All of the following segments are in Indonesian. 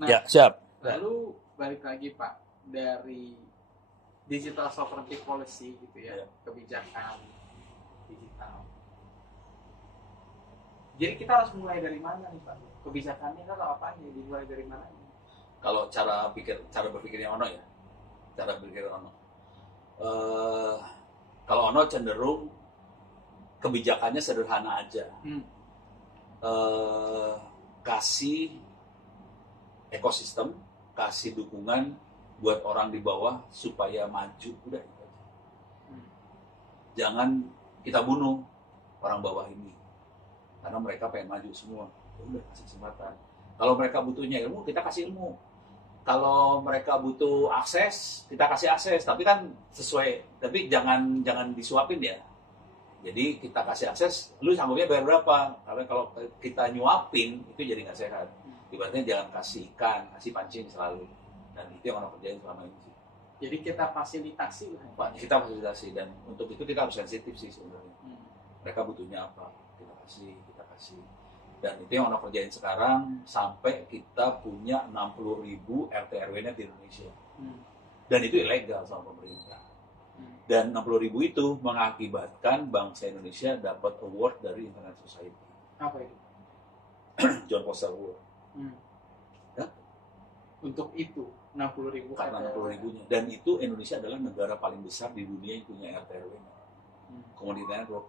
Nah, Ya, siap. lalu balik lagi Pak, dari digital sovereignty policy gitu ya, kebijakan digital. Jadi kita harus mulai dari mana nih Pak? Kebijakannya atau apanya? Dimulai dari mana? Kalau cara berpikirnya Ono ya, cara berpikir Ono. Kalau Ono cenderung kebijakannya sederhana aja. Kasih ekosistem, kasih dukungan buat orang di bawah supaya maju, udah itu aja. Jangan kita bunuh orang bawah ini karena mereka pengen maju semua. Udah kasih kesempatan. Kalau mereka butuhnya ilmu, kita kasih ilmu. Kalau mereka butuh akses, kita kasih akses. Tapi kan sesuai, tapi jangan disuapin ya. Jadi kita kasih akses, lu sanggupnya bayar berapa? Karena kalau kita nyuapin itu jadi nggak sehat. Ibaratnya jangan kasih ikan, kasih pancing selalu. Dan itu yang orang kerjain selama ini sih. Jadi kita fasilitasi. Kita fasilitasi, dan untuk itu kita harus sensitif sih sebenarnya. Mereka butuhnya apa? Kita kasih. Dan itu yang orang kerjain sekarang sampai kita punya 60.000 RT RW-nya di Indonesia. Dan itu ilegal sama pemerintah. Dan 60.000 itu mengakibatkan bangsa Indonesia dapat award dari Internet Society. Apa itu? John Foster Award. Ya? Untuk itu 60.000 karena 60.000-nya. Dan itu Indonesia adalah negara paling besar di dunia yang punya RT RW-nya. Komunitasnya network.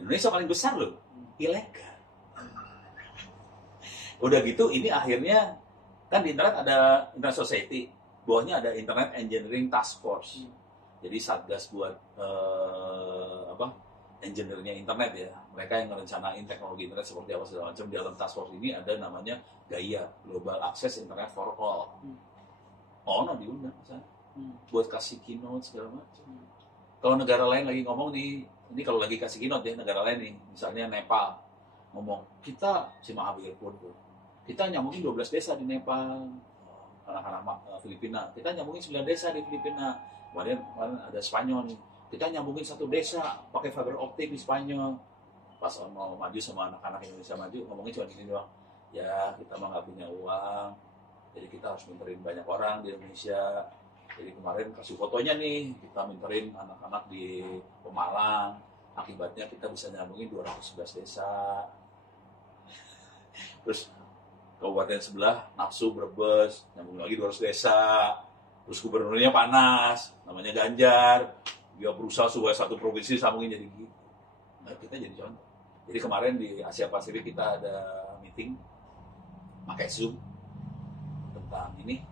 Indonesia paling besar loh. Ilegal. Udah gitu, ini akhirnya kan di internet ada Internet Society, bawahnya ada Internet Engineering Task Force. Jadi satgas buat engineer-nya internet ya. Mereka yang merencanain teknologi internet seperti apa segala macam. Di dalam task force ini ada namanya GAIA, Global Access Internet for All. Ono diundang sana. Buat kasih keynote segala macam. Kalau negara lain lagi ngomong nih, ini kalau lagi kasih keynote ya, negara lain nih, misalnya Nepal ngomong, kita si Mahavir pun tuh, kita nyambungin 12 desa di Nepal, anak-anak Filipina, kita nyambungin 9 desa di Filipina. Kemarin ada Spanyol nih, kita nyambungin 1 desa pakai fiber optik di Spanyol. Pas mau maju sama anak-anak Indonesia maju, ngomongin cuma gini doang, ya kita mah nggak punya uang, jadi kita harus minterin banyak orang di Indonesia. Jadi kemarin kasih fotonya nih, kita minterin anak-anak di Pemalang, akibatnya kita bisa nyambungin 211 desa. Terus kabupaten sebelah nafsu Brebes, nyambung lagi 200 desa. Terus gubernurnya panas, namanya Ganjar, dia berusaha supaya satu provinsi sambungin jadi gitu. Nah, kita jadi contoh. Jadi kemarin di Asia Pasifik kita ada meeting pakai Zoom tentang ini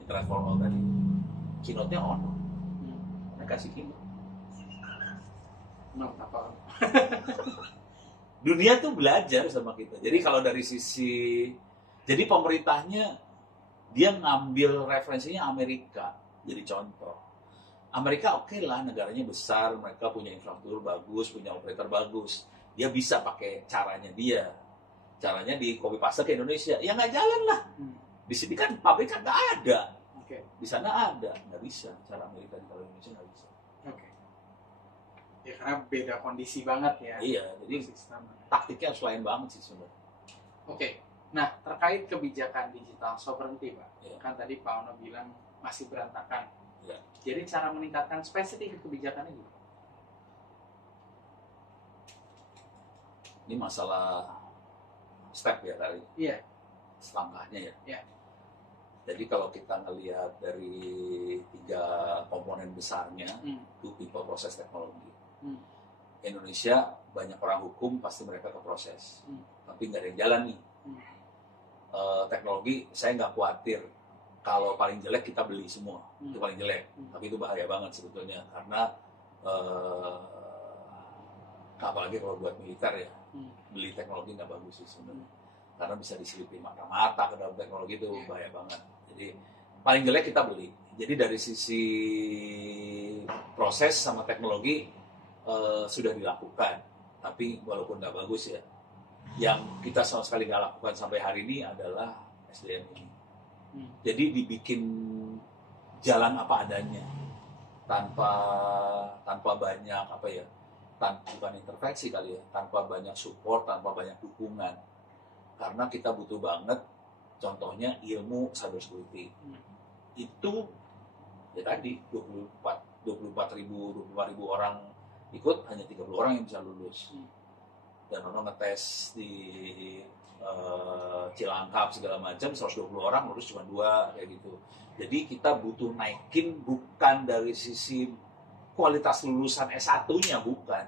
internet for all tadi. Keynote-nya Ono. Mereka kasih keynote. Apa? Dunia tuh belajar sama kita. Jadi kalau dari sisi, jadi pemerintahnya dia ngambil referensinya Amerika jadi contoh. Amerika oke lah, negaranya besar, mereka punya infrastruktur bagus, punya operator bagus, dia bisa pakai caranya dia. Caranya di copy paste ke Indonesia, ya nggak jalan lah. Di sini kan pabrik kan nggak ada, di sana ada, nggak bisa. Cara Amerika di Indonesia nggak bisa. Ya karena beda kondisi banget ya. Iya, jadi sistem taktiknya harus lain banget sih sebenarnya. Nah terkait kebijakan digital sovereignty Pak, kan tadi Pak Ono bilang masih berantakan. Jadi cara meningkatkan spesifik kebijakannya gitu. Ini masalah step ya kali. Iya. Langkahnya ya. Iya. Jadi kalau kita ngelihat dari 3 komponen besarnya, itu people, proses, teknologi. Indonesia banyak orang hukum, pasti mereka ke proses. Tapi nggak ada yang jalan nih. Teknologi, saya nggak khawatir. Kalau paling jelek kita beli semua, itu paling jelek. Tapi itu bahaya banget sebetulnya, karena apalagi kalau buat militer ya, beli teknologi nggak bagus sih sebenarnya. Karena bisa diselipin mata-mata ke dalam teknologi, itu bahaya banget. Jadi paling jelek kita beli. Jadi dari sisi proses sama teknologi sudah dilakukan, tapi walaupun nggak bagus ya, yang kita sama sekali nggak lakukan sampai hari ini adalah SDM ini. Jadi dibikin jalan apa adanya, tanpa banyak bukan intervensi kali ya, tanpa banyak support, tanpa banyak dukungan. karena kita butuh banget, contohnya ilmu cyber security. Itu ya tadi 24 ribu orang ikut, hanya 30 orang yang bisa lulus. Dan ono ngetes di Cilangkap segala macam 120 orang lulus cuma 2 kayak gitu. Jadi kita butuh naikin bukan dari sisi kualitas lulusan S1-nya, bukan.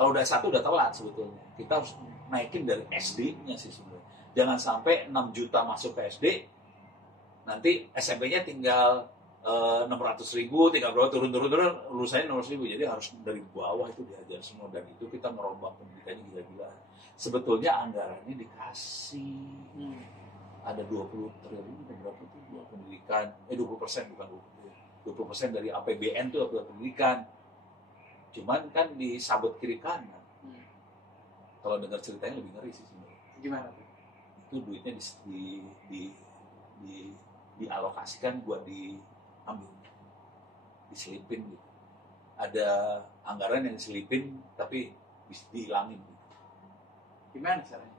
Kalau udah S1 udah telat sebetulnya. Kita harus naikin dari SD-nya sih sebenarnya. Jangan sampai 6 juta masuk ke SD, nanti SMP-nya tinggal 600.000, tinggal turun, lulusannya 600.000. Jadi harus dari bawah itu diajar semua, dan itu kita merombak pendidikannya gila-gilaan. Sebetulnya anggarannya dikasih ada 20 triliun berapa itu buat pendidikan, 20% bukan 20% dari APBN itu buat pendidikan. Cuman kan disabet kiri kanan. Kalau dengar ceritanya lebih ngeri sih sebenarnya. Gimana? Itu duitnya dialokasikan buat diambil, diselipin gitu. Ada anggaran yang diselipin tapi dihilangin gitu. Gimana caranya?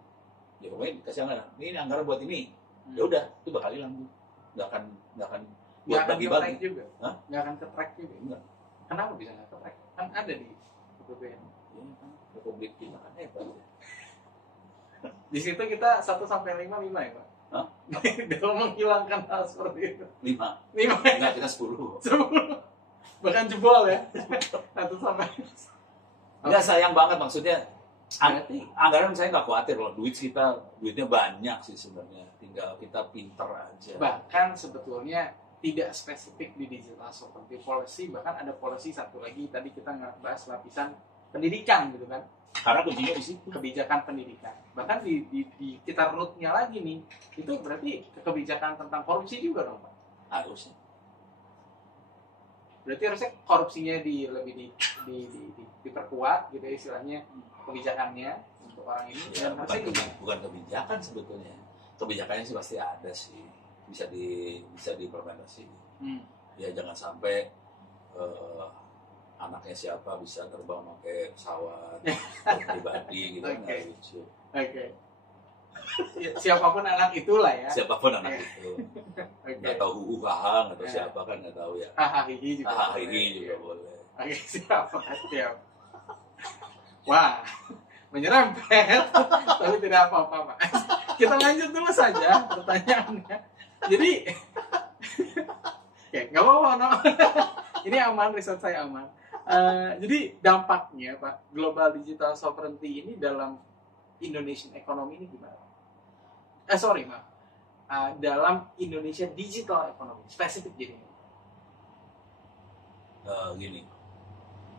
Ya pokoknya dikasih anggaran, ini anggaran buat ini. Ya udah, itu bakal hilang tuh. Nggak akan buat bagi-bagi juga. Nggak akan ke-track juga. Enggak. Kenapa bisa nggak ke-track? Kan ada di APBN. Ya kan, Republik kita kan hebat ya. Di situ kita 1 sampai 5 ya, Pak? Hah? Dalam menghilangkan hal seperti itu. 5. 5 ya? Enggak, kita 10. 10. Bahkan jebol ya. 1 sampai. Enggak, sayang banget maksudnya. Anggaran saya nggak khawatir loh, duitnya banyak sih sebenarnya, tinggal kita pinter aja. Bahkan sebetulnya tidak spesifik di digital sovereignty policy, bahkan ada policy satu lagi tadi kita ngebahas lapisan pendidikan gitu kan. Karena kuncinya di situ. Kebijakan pendidikan. Bahkan di kita rootnya lagi nih, itu berarti kebijakan tentang korupsi juga dong, Pak? Harusnya. Berarti harusnya korupsinya lebih diperkuat gitu istilahnya, kebijakannya untuk orang ini. Ya, bukan kebijakan sebetulnya. Kebijakannya sih pasti ada sih, bisa diimplementasi. Ya jangan sampai anaknya siapa bisa terbang pakai pesawat pribadi gitu. Nggak lucu. Oke. Siapapun anak itulah ya. Siapapun anak itu. Nggak tahu haha, nggak tahu siapa kan nggak tahu ya. Hahihi juga boleh. Oke, siap. Wah, menyerempet, tapi tidak apa-apa, Pak. Kita lanjut dulu saja pertanyaannya. Jadi, oke, nggak apa-apa, no. Ini aman, riset saya aman. Jadi dampaknya, Pak, global digital sovereignty ini dalam Indonesian economy ini gimana? Dalam Indonesia digital economy, spesifik jadi. Gini,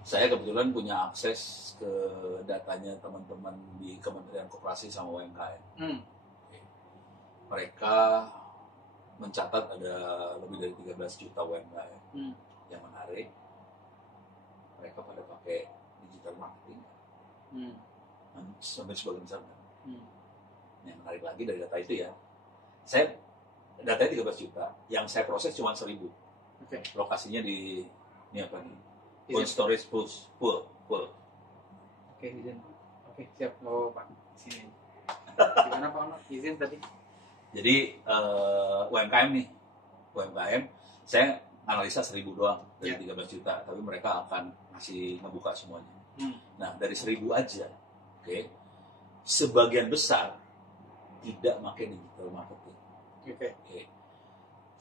saya kebetulan punya akses ke datanya teman-teman di Kementerian Koperasi sama UMKM. Mereka mencatat ada lebih dari 13 juta UMKM. Yang menarik, mereka pada pakai digital marketing. Sampai sebagian besar kan. Yang menarik lagi dari data itu ya, datanya 13 juta, yang saya proses cuma 1.000. Lokasinya di ini apa nih? Cold storage pool. Oke, izin. Oke, siap. Oh, Pak. Sini. Gimana Pak Ono? Izin tadi. Jadi UMKM, saya analisa 1.000 doang dari 13 juta, tapi mereka akan masih ngebuka semuanya. Nah, dari 1.000 aja, sebagian besar tidak pakai digital marketing.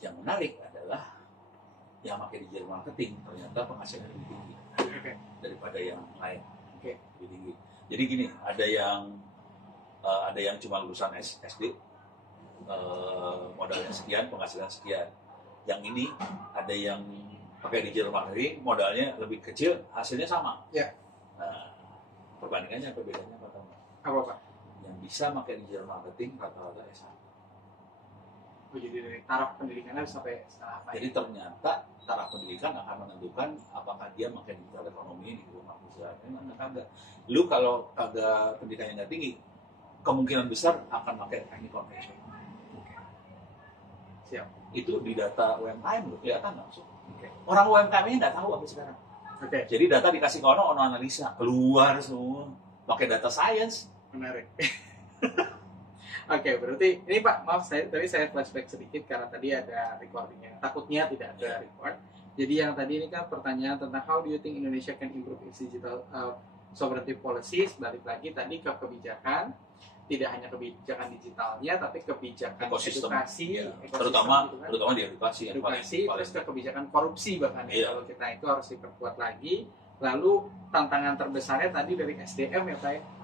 Yang menarik adalah yang pakai digital marketing ternyata penghasilan lebih tinggi daripada yang lain. Lebih tinggi. Jadi gini, ada yang cuma lulusan SD, modalnya sekian, penghasilan sekian. Yang ini ada yang pakai digital marketing, modalnya lebih kecil, hasilnya sama. Nah, perbandingannya apa bedanya apa Pak? Yang bisa pakai digital marketing rata-rata S1. Jadi dari taraf pendidikannya sampai apa? Jadi ternyata taraf pendidikan akan menentukan apakah dia pakai digital ekonomi di rumah usaha. Kagak. Lu kalau kagak pendidikannya nggak tinggi, kemungkinan besar akan pakai teknik konvensional. Siap. Itu di data UMKM loh, kelihatan langsung. Orang UMKM-nya nggak tahu apa sekarang. Jadi data dikasih ke ono analisa, keluar semua. Pakai data science. Menarik. Oke, berarti ini Pak, maaf tadi saya flashback sedikit karena tadi ada recordingnya. Takutnya tidak ada record. Jadi yang tadi ini kan pertanyaan tentang how do you think Indonesia can improve its digital sovereignty policies. Balik lagi tadi ke kebijakan, tidak hanya kebijakan digitalnya, tapi kebijakan ekosistem, edukasi, terutama gitu kan. terutama di edukasi, Terus ke kebijakan korupsi bahkan ya, kalau kita itu harus diperkuat lagi. Lalu tantangan terbesarnya tadi dari SDM ya Pak,